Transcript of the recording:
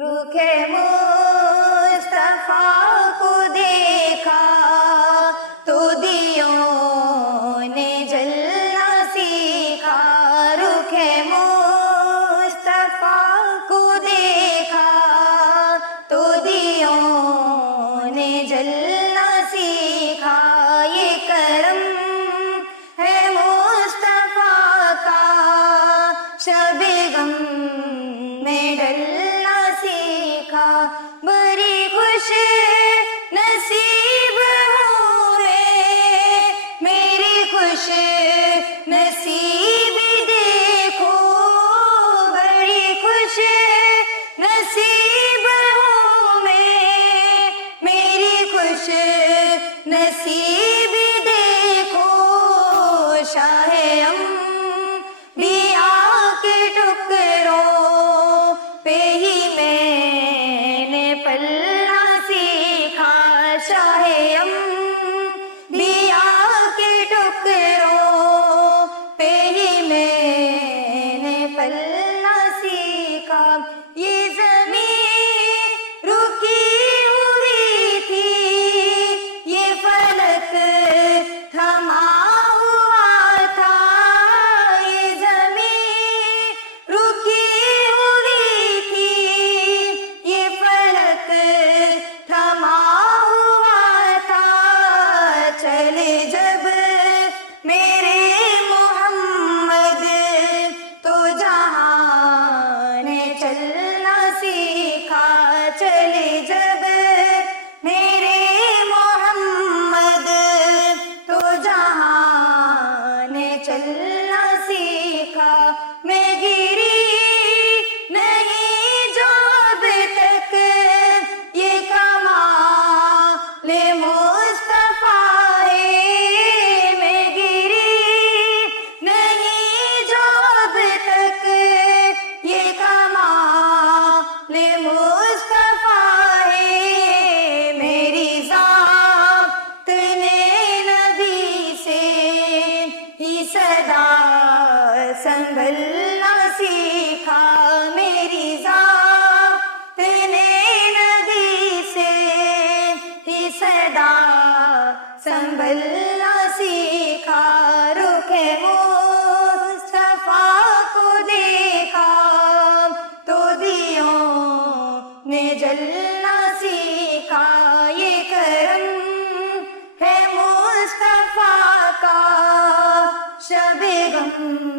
رخ مصطفیٰ کو دیکھا تو دیوں نے جلنا سیکھا. رخ مصطفیٰ کو دیکھا تو دیوں نے جلنا سیکھا. یہ کرم ہے مصطفیٰ کا شب غم میں ڈلنا سیکھا. بڑی خوش نصیب ہوں میری خوش نصیبی دیکھو. بڑی خوش نصیب ہوں میری خوش نصیبی دیکھو. شاہ انبیاء کے ٹکڑوں پہ ہی میں نے پلنا سیکھا. شاہ انبیاء کے ٹکڑوں پہ ہی میں نے پلنا سیکھا. یہ زمین رکی ہوئی تھی یہ فلک تھما ہوا تھا. یہ زمین رکی ہوئی تھی یہ فلک تھما ہوا تھا. چلے جب میرے محمد تو جہاں نے چلنا سیکھا. چلے جب میرے محمد تو جہاں نے چلنا سیکھا. میں گری نہیں جو اب تک یہ کمال مصطفیٰ ہے. میں گری نہیں جو اب تک یہ کمال مصطفیٰ ہے. میری ذات نے نبی سے ہی صدا سنبھلنا سیکھا. میری ذات نے نبی سے ہی صدا سنبھلنا سیکھا. رخ مصطفیٰ کو دیکھا تو دیوں نے جلنا سیکھا. یہ کرم ہے مصطفیٰ کا شب غم